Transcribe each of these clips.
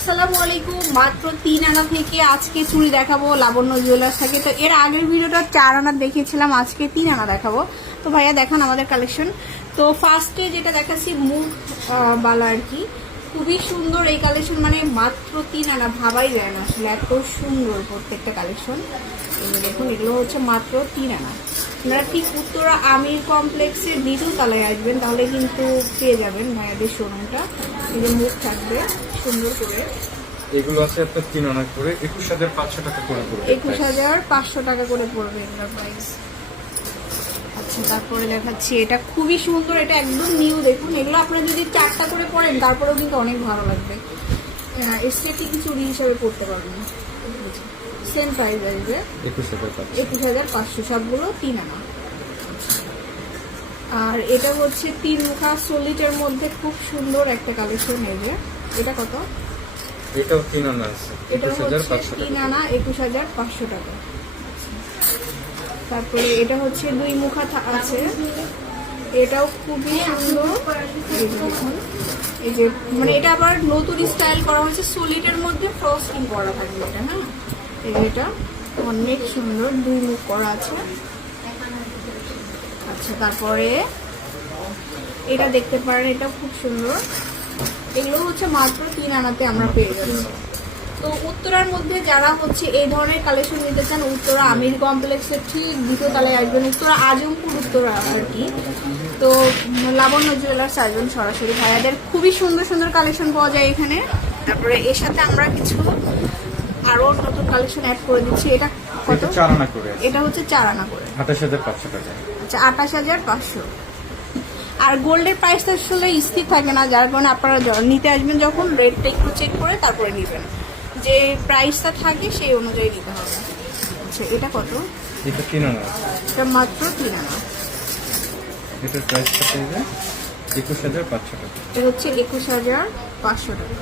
আসসালামু আলাইকুম। মাত্র 3 আনা থেকে আজকে চুড়ি দেখাবো লাবণ্য জুয়েলার্স থেকে। তো এর আগের ভিডিওটা 4 আনা দেখিয়েছিলাম, আজকে 3 আনা দেখাবো। তো ভাইয়া দেখান আমাদের কালেকশন। তো ফার্স্টে যেটা দেখাচ্ছি মুখ বালা আর কি, খুবই সুন্দর এই কালেকশন, মানে মাত্র 3 আনা, ভাবাই যায় না আসলে, এত সুন্দর প্রত্যেকটা কালেকশন। দেখুন এগুলো হচ্ছে মাত্র 3 আনা। আপনারা ঠিক উত্তরা আমির কমপ্লেক্সের দ্বিতীয় তলায় আসবেন, তাহলে কিন্তু পেয়ে যাবেন ভাইয়াদের শোরুমটা। এই যে মুখ থাকবে সুন্দর করে। এগুলো আছে আপনার 3 আনা করে 21,500 টাকা করে পড়বে। 21,500 টাকা করে পড়বে এগুলোর প্রাইস। আচ্ছা, তারপরে দেখাচ্ছি এটা খুবই সুন্দর, এটা একদম নিউ। দেখুন এগুলো আপনারা যদি 4টা করে পরেন তারপরেও কিন্তু অনেক ভালো লাগবে। এসথেটিক চুড়ি হিসাবে পড়তে পারবেন। সেম প্রাইস আসবে 21,500, সবগুলো 3 আনা। আর এটা হচ্ছে 3 মুখা সলিটের মধ্যে খুব সুন্দর একটা কালেকশন। এই যে এটা কত? এটাও 3 আনা আছে, এটা হচ্ছে 3 আনা 21,500 টাকা। তারপরে এটা হচ্ছে 2 মুখা আছে, এটাও খুবই সুন্দর। দেখুন এই যে মানে এটা আবার নতুন স্টাইল করা হয়েছে, সলিটের মধ্যে ফ্রস্টিং করা থাকবে এটা। হ্যাঁ, এটা অনেক সুন্দর, 2 মুখ করা আছে। আচ্ছা, তারপরে এটা দেখতে পারেন, এটা খুব সুন্দর। এগুলো হচ্ছে মাত্র 3 আনাতে আমরা পেয়ে যাচ্ছি। তো উত্তরার মধ্যে যারা হচ্ছে এই ধরনের কালেকশন নিতে চান, উত্তরা আমির কমপ্লেক্সের ঠিক দ্বিতীয় তলায় আসবেন, উত্তরা আজমপুর উত্তরা আর কি। তো লাবণ্য জুয়েলার্স আসবেন সরাসরি, ভাইয়াদের খুবই সুন্দর সুন্দর কালেকশন পাওয়া যায় এখানে। তারপরে এর সাথে আমরা কিছু আরো নতুন কালেকশন অ্যাড করে দিচ্ছি। এটা কত? 4 আনা করে। এটা হচ্ছে 4 আনা করে 28,500 টাকা। আচ্ছা, 28,500। আর গোল্ডের প্রাইসটা আসলে স্থির থাকে না, যার কারণে আপনারা নিতে আসবেন যখন রেটটা একটু চেক করে তারপরে নেবেন, যে প্রাইসটা থাকে সেই অনুযায়ী নিতে হবে। আচ্ছা, এটা কত? এটা 3 আনা, এটা মাত্র 3 আনা। এটার প্রাইসটা পড়বে 21,500 টাকা। এটা হচ্ছে 21,500 টাকা।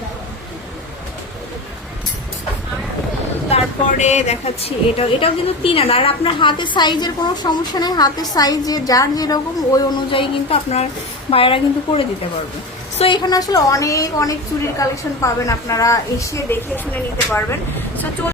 তারপরে দেখাচ্ছি এটাও কিন্তু 3 আনা। আর আপনার হাতের সাইজের কোনো সমস্যা নেই, হাতের সাইজে যার যেরকম ওই অনুযায়ী কিন্তু আপনার ভাইয়েরা কিন্তু করে দিতে পারবে। সো এখানে আসলে অনেক অনেক চুড়ির কালেকশন পাবেন, আপনারা এসে দেখে শুনে নিতে পারবেন। সো